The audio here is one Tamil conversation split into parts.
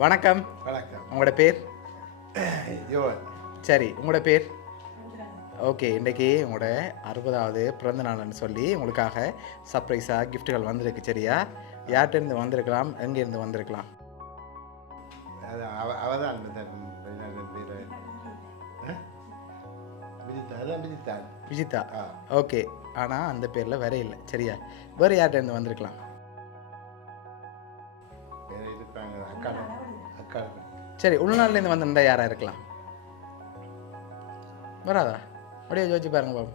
வணக்கம். வணக்கம். உங்களோட பேர்? யுவன். சரி, உங்களோட பேர்? ஓகே, இன்றைக்கி உங்களோட 60வது பிறந்த நாள்னு சொல்லி உங்களுக்காக சர்ப்ரைஸாக கிஃப்ட்டுகள் வந்திருக்கு. சரியா? யார்கிட்டேருந்து வந்திருக்கலாம், எங்கேருந்து வந்திருக்கலாம்? அவதான் விஜிதா. ஓகே, ஆனால் அந்த பேரில் வேற இல்லை. சரியா? வேறு யார்கிட்டேருந்து வந்திருக்கலாம்? சரி, உள்நாட்டிலேருந்து வந்திருந்தா யாராக இருக்கலாம்? வராதா? அப்படியே யோசிச்சு பாருங்க பாபு.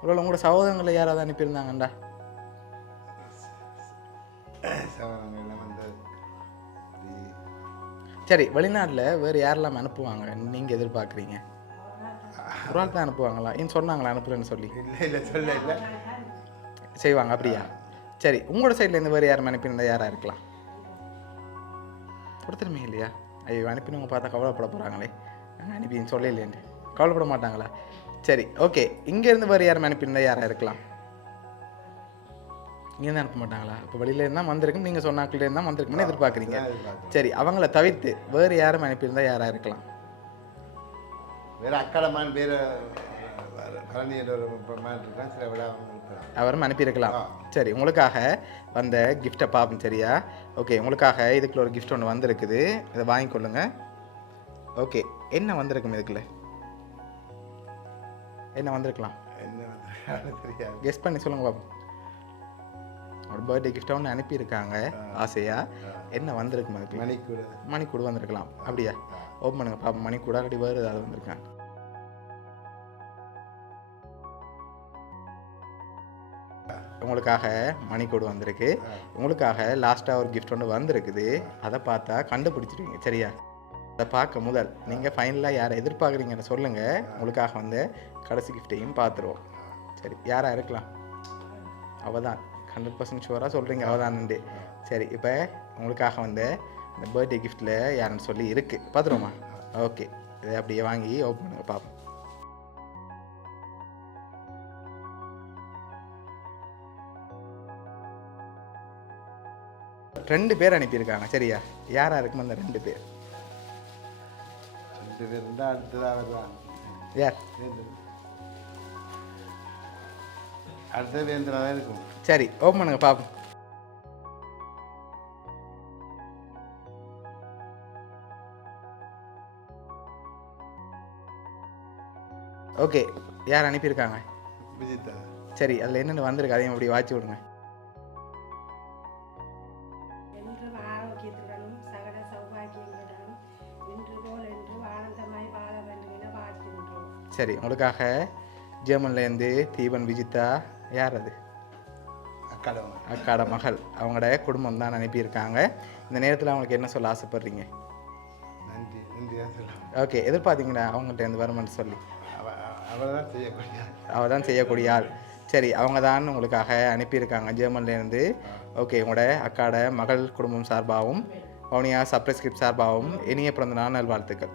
ஒருவேளை உங்களோட சகோதரங்களை யாராவது அனுப்பியிருந்தாங்கண்டா? சரி, வெளிநாட்டில் வேறு யாரெல்லாம் அனுப்புவாங்க நீங்கள் எதிர்பார்க்குறீங்க? ஒரு ஆள் தான் அனுப்புவாங்களா? இன்னும் சொன்னாங்களா அனுப்புறேன்னு சொல்லி? இல்லை சொல்ல இல்லை செய்வாங்க. அப்படியா? சரி, உங்களோட சைட்லேருந்து வேறு யாரும் அனுப்பியிருந்தா யாராக இருக்கலாம்? கொடுத்துருமே இல்லையா? ஐயோ, அனுப்பினவங்க பார்த்தா கவலைப்பட போகிறாங்களே. நாங்கள் அனுப்பின்னு சொல்லலேன்ட்டு கவலைப்பட மாட்டாங்களா? சரி, ஓகே. இங்கேருந்து வேறு யாரும் அனுப்பியிருந்தா யாராக இருக்கலாம்? இங்கேருந்து அனுப்ப மாட்டாங்களா? இப்போ வெளியிலேருந்து தான் வந்திருக்கும், நீங்கள் சொன்னாக்கிலேருந்து தான் வந்திருக்குன்னு எதிர்பார்க்குறீங்க. சரி, அவங்கள தவிர்த்து வேறு யாரும் அனுப்பியிருந்தால் யாராக இருக்கலாம்? வேறு அக்காடமான பேர் அவரும் அனுப்பியிருக்கலாம். சரி, உங்களுக்காக வந்த கிஃப்டை பார்ப்போம். சரியா? ஓகே, உங்களுக்காக இதுக்குள்ள ஒரு கிஃப்ட் ஒன்று வந்திருக்குது. இதை வாங்கிக்கொள்ளுங்க. ஓகே, என்ன வந்திருக்கும் இதுக்குள்ள? என்ன வந்திருக்கலாம்? கெஸ் பண்ணி சொல்லுங்க பாப்போம். ஒரு பர்த்டே கிஃப்டாக ஒன்று அனுப்பியிருக்காங்க ஆசையா. என்ன வந்திருக்கும் அதுக்கு? மணிக்கூடு. மணிக்கூடு வந்திருக்கலாம். அப்படியா? ஓப்பன் பண்ணுங்க பாப்போம். மணிக்கூட அப்படி வேறு ஏதாவது வந்திருக்காங்க? உங்களுக்காக மணிக்கூடு வந்திருக்கு. உங்களுக்காக லாஸ்ட்டாக ஒரு கிஃப்ட் ஒன்று வந்திருக்குது. அதை பார்த்தா கண்டுபிடிச்சிருவீங்க. சரியா? அதை பார்க்க முதல் நீங்கள் ஃபைனலாக யாரை எதிர்பார்க்குறீங்கன்னு சொல்லுங்கள். உங்களுக்காக வந்து கடைசி கிஃப்ட்டையும் பார்த்துருவோம். சரி, யாராக இருக்கலாம்? அவள் தான் 100% ஷுவராக சொல்கிறீங்க அவதான்ண்டு. சரி, இப்போ உங்களுக்காக வந்து இந்த பர்த்டே கிஃப்ட்டில் யாருன்னு சொல்லி இருக்குது. பார்த்துருவோமா? ஓகே, இதை அப்படியே வாங்கி ஓப்பன் பண்ணுங்க பார்ப்போம். ரெண்டு பேர் அனுப்பியிருக்காங்க. சரியா? யாராக இருக்கும் அந்த ரெண்டு பேர்? யார்? இருக்கும். சரி, ஓப்பன் பண்ணுங்க பார்ப்போம். ஓகே, யார் அனுப்பியிருக்காங்க? விஜிதா. சரி, அதில் என்னென்ன வந்திருக்கு அதையும் அப்படி வாட்சி விடுங்க. சரி, உங்களுக்காக ஜெர்மன்லேருந்து தீபன் விஜிதா. யார் அது? அக்காட மகள். அவங்களோட குடும்பம் தான் அனுப்பியிருக்காங்க. இந்த நேரத்தில் அவங்களுக்கு என்ன சொல்ல ஆசைப்படுறீங்க? ஓகே, எதிர்பார்த்தீங்களா அவங்கள்ட்ட இருந்து வருமானு சொல்லி? அவள் தான் செய்யக்கூடிய ஆள். சரி, அவங்க தான் உங்களுக்காக அனுப்பியிருக்காங்க ஜெர்மன்லேருந்து. ஓகே, உங்களோட அக்காட மகள் குடும்பம் சார்பாகவும் வவுனியா சப்ரஸ்கிரிப்ட் சார்பாகவும் இனிய பிறந்த நாள் நல்வாழ்த்துக்கள்.